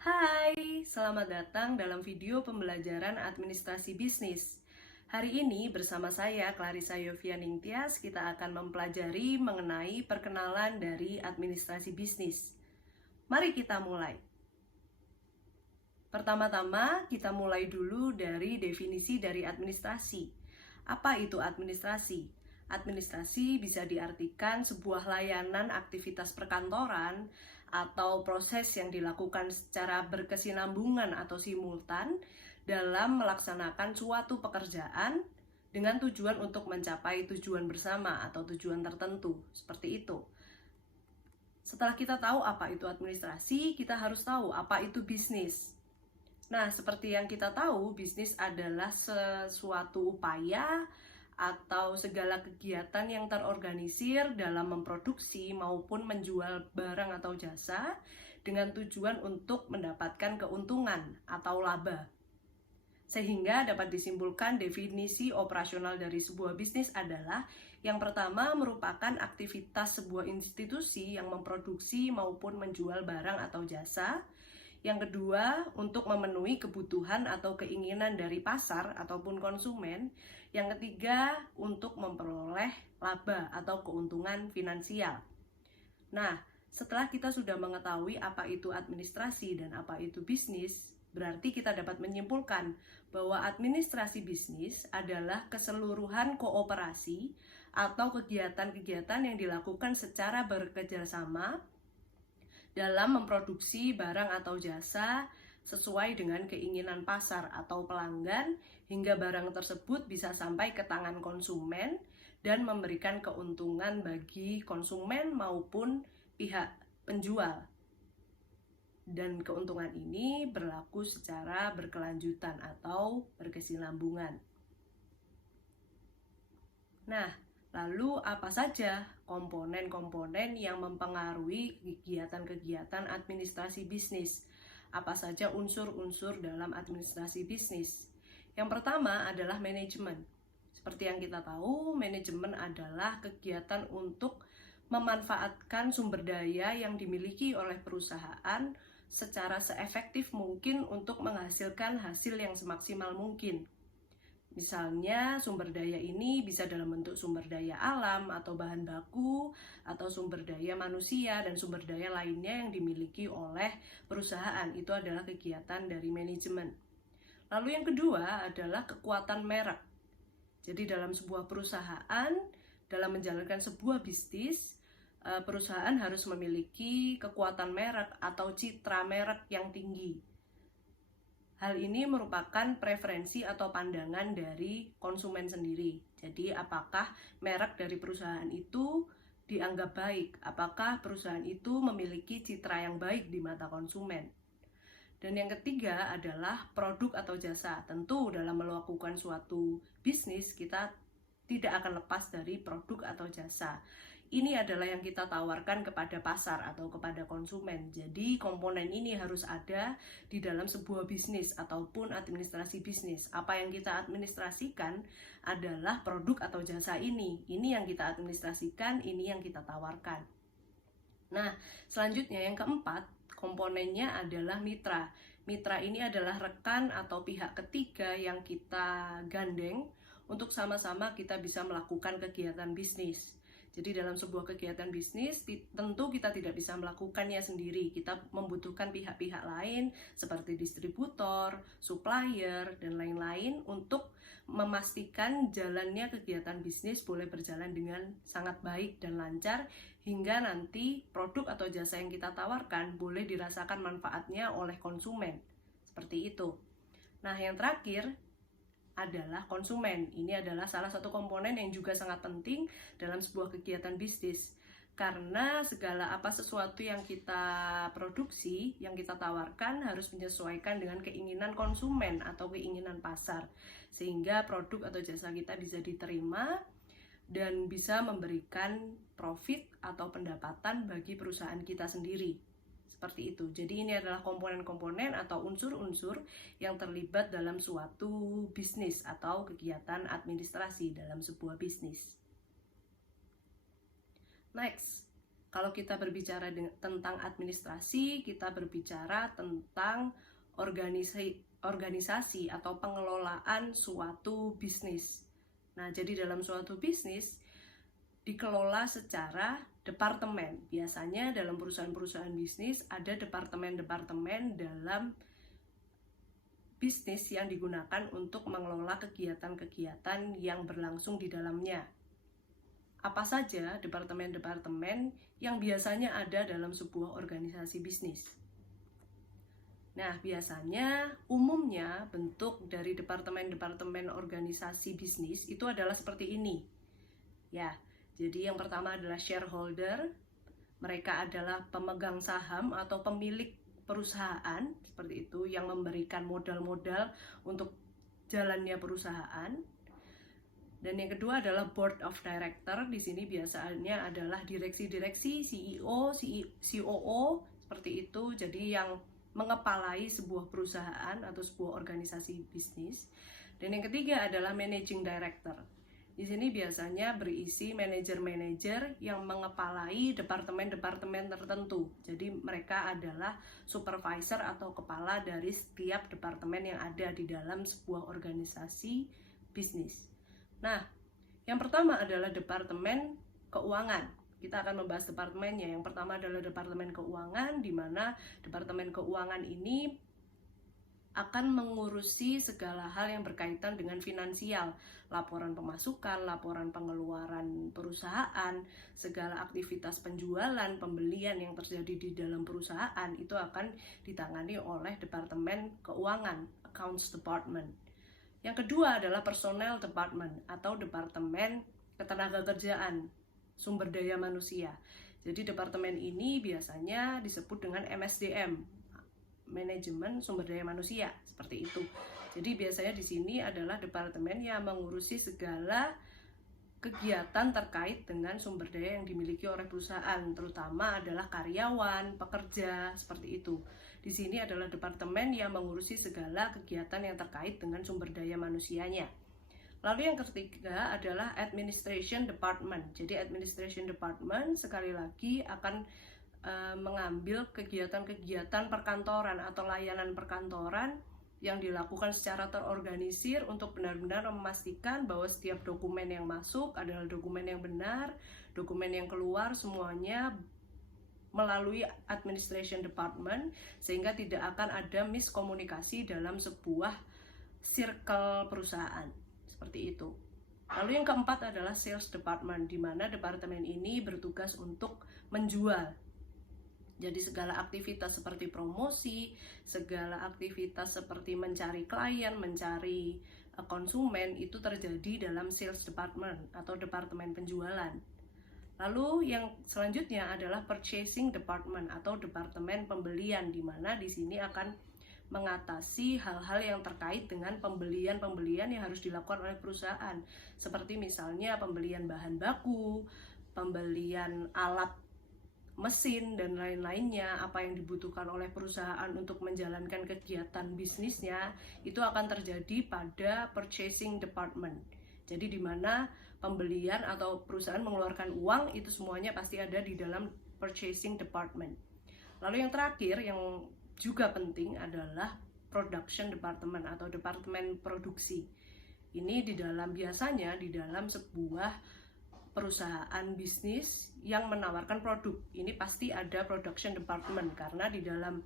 Hai, selamat datang dalam video pembelajaran administrasi bisnis. Hari ini bersama saya, Clarissa Yovia Ningtyas, kita akan mempelajari mengenai perkenalan dari administrasi bisnis. Mari kita mulai. Pertama-tama, kita mulai dulu dari definisi dari administrasi. Apa itu administrasi? Administrasi bisa diartikan sebuah layanan aktivitas perkantoran atau proses yang dilakukan secara berkesinambungan atau simultan dalam melaksanakan suatu pekerjaan dengan tujuan untuk mencapai tujuan bersama atau tujuan tertentu, seperti itu. Setelah kita tahu apa itu administrasi, kita harus tahu apa itu bisnis. Nah, seperti yang kita tahu, bisnis adalah sesuatu upaya atau segala kegiatan yang terorganisir dalam memproduksi maupun menjual barang atau jasa dengan tujuan untuk mendapatkan keuntungan atau laba. Sehingga dapat disimpulkan definisi operasional dari sebuah bisnis adalah yang pertama merupakan aktivitas sebuah institusi yang memproduksi maupun menjual barang atau jasa. Yang kedua, untuk memenuhi kebutuhan atau keinginan dari pasar ataupun konsumen. Yang ketiga, untuk memperoleh laba atau keuntungan finansial. Nah, setelah kita sudah mengetahui apa itu administrasi dan apa itu bisnis, berarti kita dapat menyimpulkan bahwa administrasi bisnis adalah keseluruhan kooperasi atau kegiatan-kegiatan yang dilakukan secara bekerjasama dalam memproduksi barang atau jasa sesuai dengan keinginan pasar atau pelanggan hingga barang tersebut bisa sampai ke tangan konsumen dan memberikan keuntungan bagi konsumen maupun pihak penjual. Dan keuntungan ini berlaku secara berkelanjutan atau berkesinambungan. Nah, lalu apa saja komponen-komponen yang mempengaruhi kegiatan-kegiatan administrasi bisnis? Apa saja unsur-unsur dalam administrasi bisnis? Yang pertama adalah manajemen. Seperti yang kita tahu, manajemen adalah kegiatan untuk memanfaatkan sumber daya yang dimiliki oleh perusahaan secara seefektif mungkin untuk menghasilkan hasil yang semaksimal mungkin. Misalnya sumber daya ini bisa dalam bentuk sumber daya alam atau bahan baku atau sumber daya manusia dan sumber daya lainnya yang dimiliki oleh perusahaan. Itu adalah kegiatan dari manajemen. Lalu yang kedua adalah kekuatan merek. Jadi dalam sebuah perusahaan, dalam menjalankan sebuah bisnis, perusahaan harus memiliki kekuatan merek atau citra merek yang tinggi. Hal ini merupakan preferensi atau pandangan dari konsumen sendiri. Jadi, apakah merek dari perusahaan itu dianggap baik? Apakah perusahaan itu memiliki citra yang baik di mata konsumen? Dan yang ketiga adalah produk atau jasa. Tentu dalam melakukan suatu bisnis, kita tidak akan lepas dari produk atau jasa. Ini adalah yang kita tawarkan kepada pasar atau kepada konsumen. Jadi komponen ini harus ada di dalam sebuah bisnis ataupun administrasi bisnis. Apa yang kita administrasikan adalah produk atau jasa ini. Ini yang kita administrasikan, ini yang kita tawarkan. Nah, selanjutnya yang keempat, komponennya adalah mitra. Mitra ini adalah rekan atau pihak ketiga yang kita gandeng untuk sama-sama kita bisa melakukan kegiatan bisnis. Jadi dalam sebuah kegiatan bisnis, tentu kita tidak bisa melakukannya sendiri. Kita membutuhkan pihak-pihak lain seperti distributor, supplier, dan lain-lain untuk memastikan jalannya kegiatan bisnis boleh berjalan dengan sangat baik dan lancar hingga nanti produk atau jasa yang kita tawarkan boleh dirasakan manfaatnya oleh konsumen. Seperti itu. Nah, yang terakhir adalah konsumen. Ini adalah salah satu komponen yang juga sangat penting dalam sebuah kegiatan bisnis. Karena segala apa sesuatu yang kita produksi, yang kita tawarkan harus menyesuaikan dengan keinginan konsumen atau keinginan pasar. Sehingga produk atau jasa kita bisa diterima dan bisa memberikan profit atau pendapatan bagi perusahaan kita sendiri. Seperti itu. Jadi ini adalah komponen-komponen atau unsur-unsur yang terlibat dalam suatu bisnis atau kegiatan administrasi dalam sebuah bisnis. Next, Kalau kita berbicara tentang administrasi, kita berbicara tentang organisasi atau pengelolaan suatu bisnis. Nah, jadi dalam suatu bisnis dikelola secara departemen. Biasanya dalam perusahaan-perusahaan bisnis ada departemen-departemen dalam bisnis yang digunakan untuk mengelola kegiatan-kegiatan yang berlangsung di dalamnya. Apa saja departemen-departemen yang biasanya ada dalam sebuah organisasi bisnis? Nah, biasanya umumnya bentuk dari departemen-departemen organisasi bisnis itu adalah seperti ini. Ya, jadi yang pertama adalah shareholder. Mereka adalah pemegang saham atau pemilik perusahaan, seperti itu, yang memberikan modal-modal untuk jalannya perusahaan. Dan yang kedua adalah board of director. Di sini biasanya adalah direksi-direksi, CEO, COO, seperti itu. Jadi yang mengepalai sebuah perusahaan atau sebuah organisasi bisnis. Dan yang ketiga adalah managing director. Di sini biasanya berisi manajer-manajer yang mengepalai departemen-departemen tertentu. Jadi mereka adalah supervisor atau kepala dari setiap departemen yang ada di dalam sebuah organisasi bisnis. Nah, yang pertama adalah departemen keuangan. Kita akan membahas departemennya. Yang pertama adalah departemen keuangan, di mana departemen keuangan ini akan mengurusi segala hal yang berkaitan dengan finansial, laporan pemasukan, laporan pengeluaran perusahaan, segala aktivitas penjualan, pembelian yang terjadi di dalam perusahaan itu akan ditangani oleh departemen keuangan, accounts department. Yang kedua adalah personnel department atau departemen ketenagakerjaan, sumber daya manusia. Jadi departemen ini biasanya disebut dengan MSDM, manajemen sumber daya manusia, seperti itu. Jadi biasanya di sini adalah departemen yang mengurusi segala kegiatan terkait dengan sumber daya yang dimiliki oleh perusahaan, terutama adalah karyawan, pekerja, seperti itu. Di sini adalah departemen yang mengurusi segala kegiatan yang terkait dengan sumber daya manusianya. Lalu yang ketiga adalah administration department. Jadi administration department sekali lagi akan mengambil kegiatan-kegiatan perkantoran atau layanan perkantoran yang dilakukan secara terorganisir untuk benar-benar memastikan bahwa setiap dokumen yang masuk adalah dokumen yang benar, dokumen yang keluar semuanya melalui administration department, sehingga tidak akan ada miskomunikasi dalam sebuah circle perusahaan, seperti itu. Lalu yang keempat adalah sales department, di mana departemen ini bertugas untuk menjual. Jadi segala aktivitas seperti promosi, segala aktivitas seperti mencari klien, mencari konsumen itu terjadi dalam sales department atau departemen penjualan. Lalu yang selanjutnya adalah purchasing department atau departemen pembelian, di mana di sini akan mengatasi hal-hal yang terkait dengan pembelian-pembelian yang harus dilakukan oleh perusahaan, seperti misalnya pembelian bahan baku, pembelian alat mesin dan lain-lainnya. Apa yang dibutuhkan oleh perusahaan untuk menjalankan kegiatan bisnisnya itu akan terjadi pada purchasing department. Jadi di mana pembelian atau perusahaan mengeluarkan uang itu semuanya pasti ada di dalam purchasing department. Lalu yang terakhir yang juga penting adalah production department atau departemen produksi. Ini biasanya di dalam sebuah perusahaan bisnis yang menawarkan produk. Ini pasti ada production department, karena di dalam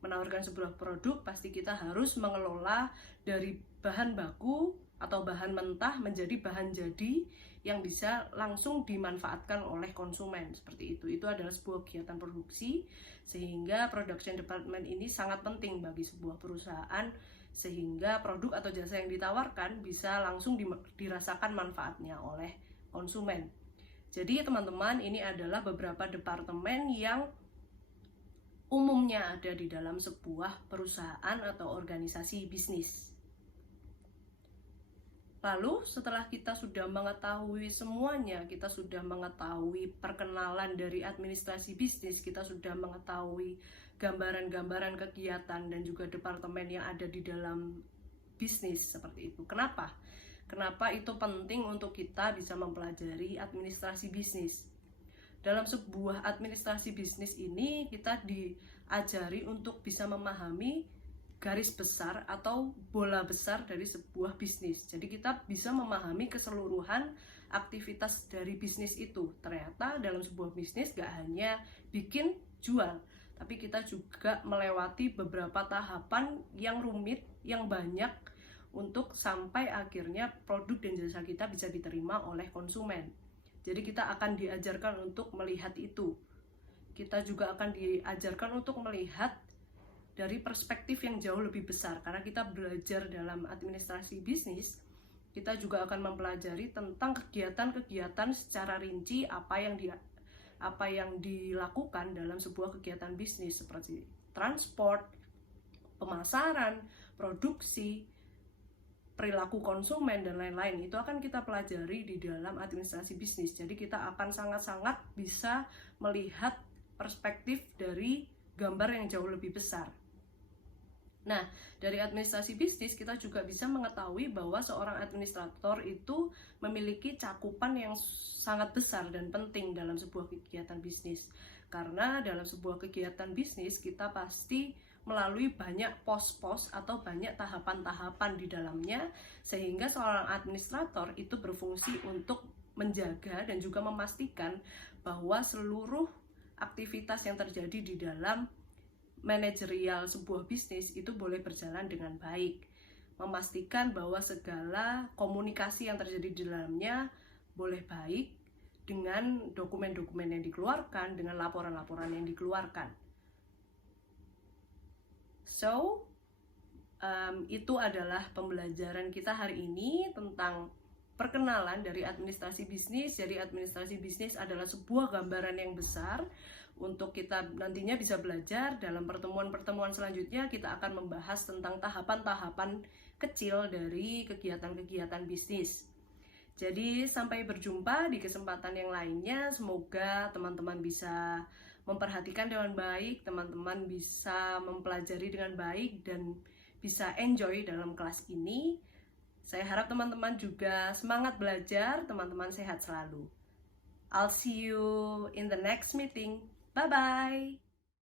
menawarkan sebuah produk pasti kita harus mengelola dari bahan baku atau bahan mentah menjadi bahan jadi yang bisa langsung dimanfaatkan oleh konsumen, seperti itu. Itu adalah sebuah kegiatan produksi, sehingga production department ini sangat penting bagi sebuah perusahaan, sehingga produk atau jasa yang ditawarkan bisa langsung dirasakan manfaatnya oleh konsumen. Jadi teman-teman, ini adalah beberapa departemen yang umumnya ada di dalam sebuah perusahaan atau organisasi bisnis. Lalu setelah kita sudah mengetahui semuanya, kita sudah mengetahui perkenalan dari administrasi bisnis, kita sudah mengetahui gambaran-gambaran kegiatan dan juga departemen yang ada di dalam bisnis, seperti itu. Kenapa? Kenapa itu penting untuk kita bisa mempelajari administrasi bisnis? Dalam sebuah administrasi bisnis ini kita diajari untuk bisa memahami garis besar atau bola besar dari sebuah bisnis. Jadi kita bisa memahami keseluruhan aktivitas dari bisnis itu. Ternyata dalam sebuah bisnis gak hanya bikin jual, tapi kita juga melewati beberapa tahapan yang rumit, yang banyak, untuk sampai akhirnya produk dan jasa kita bisa diterima oleh konsumen. Jadi kita akan diajarkan untuk melihat itu. Kita juga akan diajarkan untuk melihat dari perspektif yang jauh lebih besar. Karena kita belajar dalam administrasi bisnis, kita juga akan mempelajari tentang kegiatan-kegiatan secara rinci, apa yang dilakukan dalam sebuah kegiatan bisnis seperti transport, pemasaran, produksi, perilaku konsumen, dan lain-lain. Itu akan kita pelajari di dalam administrasi bisnis. Jadi kita akan sangat-sangat bisa melihat perspektif dari gambar yang jauh lebih besar. Nah, dari administrasi bisnis kita juga bisa mengetahui bahwa seorang administrator itu memiliki cakupan yang sangat besar dan penting dalam sebuah kegiatan bisnis. Karena dalam sebuah kegiatan bisnis kita pasti melalui banyak pos-pos atau banyak tahapan-tahapan di dalamnya, sehingga seorang administrator itu berfungsi untuk menjaga dan juga memastikan bahwa seluruh aktivitas yang terjadi di dalam manajerial sebuah bisnis itu boleh berjalan dengan baik, memastikan bahwa segala komunikasi yang terjadi di dalamnya boleh baik dengan dokumen-dokumen yang dikeluarkan, dengan laporan-laporan yang dikeluarkan. So, itu adalah pembelajaran kita hari ini tentang perkenalan dari administrasi bisnis. Jadi administrasi bisnis adalah sebuah gambaran yang besar untuk kita nantinya bisa belajar. Dalam pertemuan-pertemuan selanjutnya kita akan membahas tentang tahapan-tahapan kecil dari kegiatan-kegiatan bisnis. Jadi sampai berjumpa di kesempatan yang lainnya. Semoga teman-teman bisa memperhatikan dengan baik, teman-teman bisa mempelajari dengan baik, dan bisa enjoy dalam kelas ini. Saya harap teman-teman juga semangat belajar, teman-teman sehat selalu. I'll see you in the next meeting. Bye-bye!